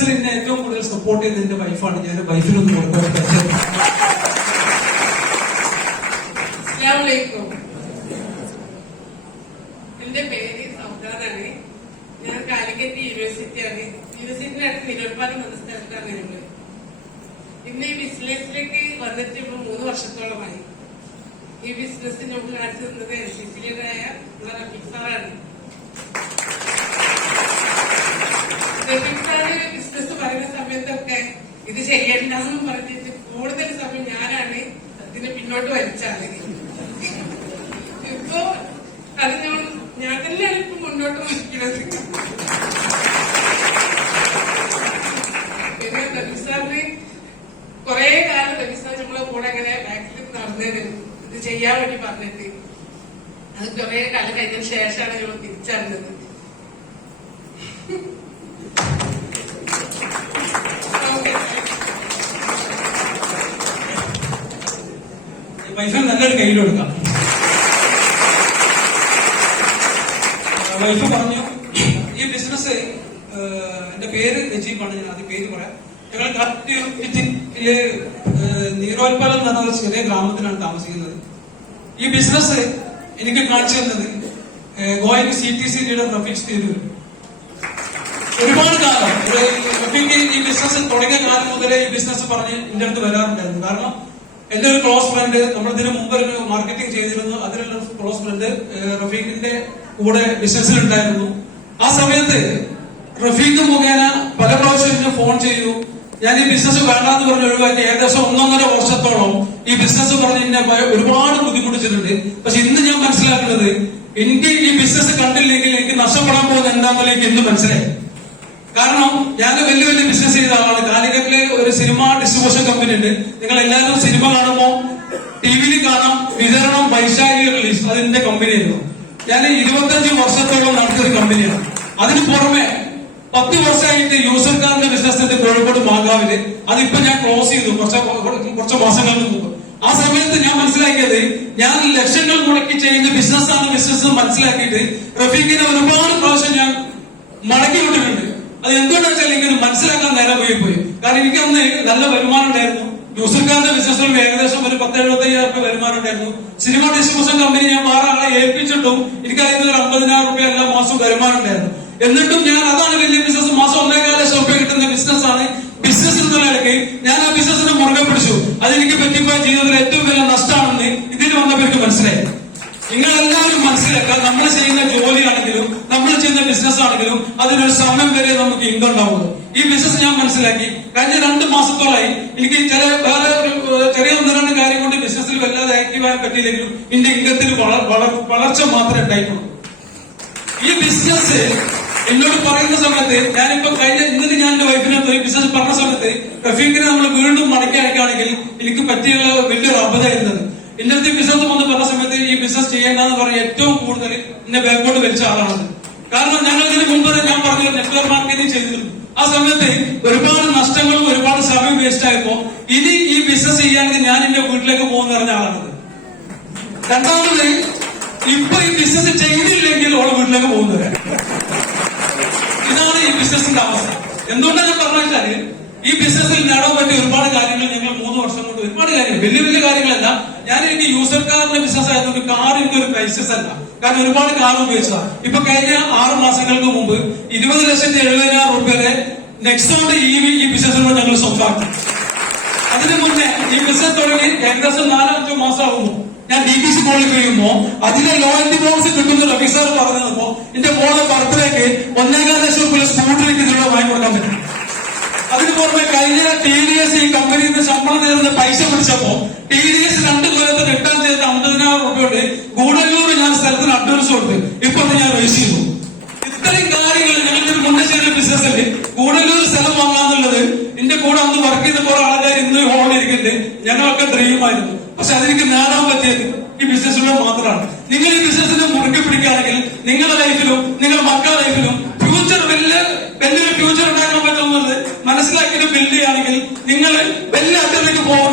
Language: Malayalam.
ബിസിനസ്സിൽ എന്നെ ഏറ്റവും കൂടുതൽ സപ്പോർട്ട് ചെയ്തത് എന്റെ വൈഫാണ്. ഞാൻ വൈഫിനൊന്നും കൊടുക്കാൻ. എന്റെ പേര് സൗദാദാണ്. ഞാൻ കാലിക്കറ്റ് യൂണിവേഴ്സിറ്റിയാണ്. യൂണിവേഴ്സിറ്റിനടുത്ത് നിലപ്പാലം എന്ന സ്ഥലത്താണ് ഞങ്ങൾ. ഇന്ന് ഈ ബിസിനസ്സിലേക്ക് വന്നിട്ട് ഇപ്പൊ 3 വർഷത്തോളമായി. ഈ ബിസിനസ്സിന് മുമ്പിൽ കാണിച്ചു തന്നത് എൻസിസിയിലായ റഫീഖ് സാറാണ്. റഫീഖ് സാറ് ബിസിനസ് പറയുന്ന സമയത്തൊക്കെ ഇത് ചെയ്യണ്ടെന്നും പറഞ്ഞിട്ട് കൂടുതൽ സമയം ഞാനാണ് ഇതിനെ പിന്നോട്ട് വലിച്ചാണ്. ഇപ്പൊ അത് ഞാൻ തന്നെയാണ് ഇപ്പൊ മുന്നോട്ട് വലിക്കുന്നത്. പിന്നെ റഫീഖ് സാറിന് കുറെ കാലം റഫീഖ് സാർ നമ്മളെ കൂടെ ഇങ്ങനെ ബാക്കിൽ നടന്നത് ഇത് ചെയ്യാൻ വേണ്ടി പറഞ്ഞിട്ട് അത് കുറെ കാലം കഴിഞ്ഞതിന് ശേഷമാണ് ഞങ്ങൾ തിരിച്ചറിഞ്ഞത്. പൈസ നല്ലൊരു കയ്യിൽ കൊടുക്കാം. വൈഫ് പറഞ്ഞു ഈ ബിസിനസ്, എന്റെ പേര് നജീബാണ്, ഞാൻ അത് പേര് പറയാം. ഞങ്ങൾ കറക്റ്റില് നീരോൽപ്പലം എന്ന് പറഞ്ഞ ചെറിയ ഗ്രാമത്തിലാണ് താമസിക്കുന്നത്. ഈ ബിസിനസ് എനിക്ക് കാണിച്ചു തന്നത് going CTC leader Rafeeq Tirur. ഒരുപാട് കാലം റഫീഖ് ഈ ബിസിനസ് തുടങ്ങിയ കാലം മുതലേ ഈ ബിസിനസ് പറഞ്ഞ് എന്റെ അടുത്ത് വരാറുണ്ടായിരുന്നു. കാരണം എന്റെ ഒരു ക്ലോസ് ഫ്രണ്ട്, നമ്മളിതിന് മുമ്പ് ഒരു മാർക്കറ്റിംഗ് ചെയ്തിരുന്നു. അതിലുള്ള ക്ലോസ് ഫ്രണ്ട് റഫീഖിന്റെ കൂടെ ബിസിനസ്സിലുണ്ടായിരുന്നു. ആ സമയത്ത് റഫീഖ് മുഖേന പല പ്രാവശ്യം എന്നെ ഫോൺ ചെയ്തു. ഞാൻ ഈ ബിസിനസ് വേണ്ടാന്ന് പറഞ്ഞ് ഒഴിവാക്കി ഏകദേശം 1.5 വർഷത്തോളം ഈ ബിസിനസ് പറഞ്ഞ് എന്നെ ഒരുപാട് ബുദ്ധിമുട്ടിച്ചിട്ടുണ്ട്. പക്ഷെ ഇന്ന് ഞാൻ മനസ്സിലാക്കുന്നത് എനിക്ക് ഈ ബിസിനസ് കണ്ടില്ലെങ്കിൽ എനിക്ക് നഷ്ടപ്പെടാൻ പോകുന്നത് എന്താണെന്നുള്ള എനിക്ക് ഇന്ന് മനസ്സിലായി. കാരണം ഞാൻ വലിയ വലിയ ബിസിനസ് ചെയ്ത ആളാണ്. കാലിക്കറ്റില് ഒരു സിനിമ ഡിസ്ട്രിബ്യൂഷൻ കമ്പനി ഉണ്ട്. നിങ്ങൾ എല്ലാവരും സിനിമ കാണുമ്പോ ടിവിയിൽ കാണാം വിതരണം വൈശാഖി റിലീസ്, അതിന്റെ കമ്പനിയായിരുന്നു. ഞാൻ 25 വർഷത്തോളം നടത്തിയൊരു കമ്പനിയാണ്. അതിന് പുറമെ 10 വർഷമായിട്ട് യൂസർ കാറിന്റെ ബിസിനസ് ഉണ്ട് കോഴിക്കോട് മാങ്കാവില്. അതിപ്പോ ഞാൻ ക്ലോസ് ചെയ്തു കുറച്ച് മാസങ്ങൾക്ക് മുമ്പ്. ആ സമയത്ത് ഞാൻ മനസ്സിലാക്കിയത് ഞാൻ ലക്ഷങ്ങൾ മുടക്കി ചെയ്യുന്ന ബിസിനസ്സാണ് ബിസിനസ് മനസ്സിലാക്കിയിട്ട് റഫീഖിനെ ഒരുപാട് പ്രാവശ്യം ഞാൻ മടക്കി വിട്ടിട്ടുണ്ട്. അത് എന്തുകൊണ്ടാണെന്ന് വെച്ചാൽ എനിക്കത് മനസ്സിലാക്കാൻ നേരം പോയി. കാരണം എനിക്ക് അന്ന് നല്ല വരുമാനം ഉണ്ടായിരുന്നു. യൂസർ കാറിന്റെ ബിസിനസ്സിൽ ഏകദേശം ഒരു 10-75,000 രൂപ വരുമാനം ഉണ്ടായിരുന്നു. സിനിമ ഡിസ്ട്രിബ്യൂഷൻ കമ്പനി ഞാൻ 6 ആളെ ഏൽപ്പിച്ചിട്ടും എനിക്ക് അതിന് ഒരു 50,000 രൂപ എല്ലാ മാസവും വരുമാനം ഉണ്ടായിരുന്നു. എന്നിട്ടും ഞാൻ അതാണ് വലിയ ബിസിനസ്, മാസം 1.25 ലക്ഷം രൂപ കിട്ടുന്ന ബിസിനസ്സാണ്. ബിസിനസ് എന്നുള്ള നിലയ്ക്ക് ഞാൻ ആ ബിസിനസിനെ മുറുകെ പിടിച്ചു. അതെനിക്ക് പറ്റിപ്പോയ ജീവിതത്തിൽ ഏറ്റവും വലിയ നഷ്ടമാണെന്ന് ഇതിന് വന്നവർക്ക് മനസ്സിലായി. നിങ്ങളെല്ലാവരും മനസ്സിലാക്കുക, നമ്മൾ ചെയ്യുന്ന ജോലിയാണെങ്കിലും നമ്മൾ ചെയ്യുന്ന ബിസിനസ് ആണെങ്കിലും അതിനൊരു സമയം വരെ നമുക്ക് ഇൻകം ഉണ്ടാവുള്ളൂ. ഈ ബിസിനസ് ഞാൻ മനസ്സിലാക്കി. കഴിഞ്ഞ 2 മാസത്തോളായി എനിക്ക് വേറെ ചെറിയ 1-2 കാര്യം കൊണ്ട് ബിസിനസ്സിൽ വല്ലാതെ ആക്റ്റീവ് ആകാൻ പറ്റിയില്ലെങ്കിലും എന്റെ ഇൻകത്തിൽ വളർച്ച മാത്രമേ ഉണ്ടായിട്ടുള്ളൂ. ഈ ബിസിനസ് എന്നോട് പറയുന്ന സമയത്ത് ഞാനിപ്പോ ഇന്നലെ ഞാൻ എന്റെ വൈഫിനകത്ത് ഈ ബിസിനസ് പറഞ്ഞ സമയത്ത് റഫീഖിനെ നമ്മൾ വീണ്ടും മടക്കി അയക്കുകയാണെങ്കിൽ എനിക്ക് പറ്റിയുള്ള വലിയൊരു അബദ്ധമായിരുന്നത്. എന്റെ അടുത്ത് ബിസിനസ് വന്ന് പറഞ്ഞ സമയത്ത് ഈ ബിസിനസ് ചെയ്യേണ്ടെന്ന് പറഞ്ഞ ഏറ്റവും കൂടുതൽ എന്നെ ബാക്കോട്ട് വലിച്ച ആളാണത്. കാരണം ഞങ്ങൾ ഇതിന് മുമ്പ് ഞാൻ പറഞ്ഞ നെറ്റ്വർക്ക് മാർക്കറ്റിംഗ് ചെയ്തിരുന്നു. ആ സമയത്ത് ഒരുപാട് നഷ്ടങ്ങളും ഒരുപാട് സമയം വേസ്റ്റ് ആയപ്പോ ഇനി ഈ ബിസിനസ് ചെയ്യാണെങ്കിൽ ഞാൻ എന്റെ വീട്ടിലേക്ക് പോകുന്ന പറഞ്ഞ ആളാണത്. രണ്ടാമത് ഇപ്പൊ ഈ ബിസിനസ് ചെയ്തില്ലെങ്കിൽ ഓളെ വീട്ടിലേക്ക് പോകുന്നവരാണ്. ഇതാണ് ഈ ബിസിനസിന്റെ അവസ്ഥ. എന്തുകൊണ്ടാണ് ഞാൻ പറഞ്ഞാല് ഈ ബിസിനസ്സിൽ നേടാൻ പറ്റിയ ഒരുപാട് കാര്യങ്ങൾ ഞങ്ങൾ 3 വർഷം കൊണ്ട് ഒരുപാട് കാര്യങ്ങൾ, വലിയ വലിയ കാര്യങ്ങളല്ല. എനിക്ക് യൂസർ കാറിന്റെ ബിസിനസ് ആയതുകൊണ്ട് കാർ എനിക്കൊരു ക്രൈസിസ് അല്ല. കാരണം ഒരുപാട് കാർ ഉപയോഗിച്ചതാണ്. ഇപ്പൊ കഴിഞ്ഞ 6 മാസങ്ങൾക്ക് മുമ്പ് 20,70,000 രൂപയുടെ നെക്സോണിന്റെ EV ഈ ബിസിനസ്സിലൂടെ ഞങ്ങൾ സ്വന്തമാക്കി. അതിനു മുന്നേ ഈ ബിസിനസ് തുടങ്ങി ഏകദേശം 4-5 മാസം ആകുമ്പോൾ ഞാൻ DBC ക്വാളിഫൈ ചെയ്യുമ്പോ അതിലെ ലോയൽറ്റി ബോണസ് കിട്ടുന്ന റഫീഖ് സാർ പറഞ്ഞപ്പോ എന്റെ മോളെ ബർത്ത്ഡേക്ക് 1.25 ലക്ഷം രൂപ സ്കൂട്ടർ ഇതിലൂടെ വാങ്ങിക്കൊടുക്കാൻ പറ്റും. അതിന് പുറമെ കഴിഞ്ഞ TDS ഈ കമ്പനിയിൽ നിന്ന് ശമ്പളം നേരുന്ന പൈസ പിടിച്ചപ്പോ TDS 2 കൊല്ലത്ത് റിട്ടേൺ ചെയ്ത 50,000 രൂപയുടെ ഗൂഡല്ലൂർ ഞാൻ സ്ഥലത്തിന് അഡ്വാൻസ് കൊടുത്ത് ഇപ്പൊ അത് ഞാൻ രജിസ്റ്റർ ചെയ്തു. ഇത്രയും കാര്യങ്ങൾ ഞങ്ങളുടെ ഒരു മുന്നേ ചെയ്യുന്ന ബിസിനസ്സിൽ ഗൂഡല്ലൂർ സ്ഥലം വാങ്ങാന്നുള്ളത് എന്റെ കൂടെ അന്ന് വർക്ക് ചെയ്ത കുറെ ആൾക്കാർ ഇന്ന് ഹോളിരിക്കുന്നുണ്ട്. ഞങ്ങളൊക്കെ ഡ്രീമായിരുന്നു. പക്ഷെ അതെനിക്ക് നേടാൻ പറ്റിയത് ഈ ബിസിനസ്സിലൂടെ മാത്രമാണ്. നിങ്ങൾ ഈ ബിസിനസ്സിനെ മുറുക്കി പിടിക്കുകയാണെങ്കിൽ നിങ്ങളുടെ ലൈഫിലും നിങ്ങളുടെ മക്കളുടെ ലൈഫിലും ഫ്യൂച്ചർ വലിയൊരു ഫ്യൂച്ചർ ഉണ്ടാക്കാൻ പറ്റുന്നത് മനസ്സിലാക്കിയിട്ട് ബിൽഡ് ചെയ്യുകയാണെങ്കിൽ നിങ്ങൾ വലിയ അറ്റത്തേക്ക് പോകും.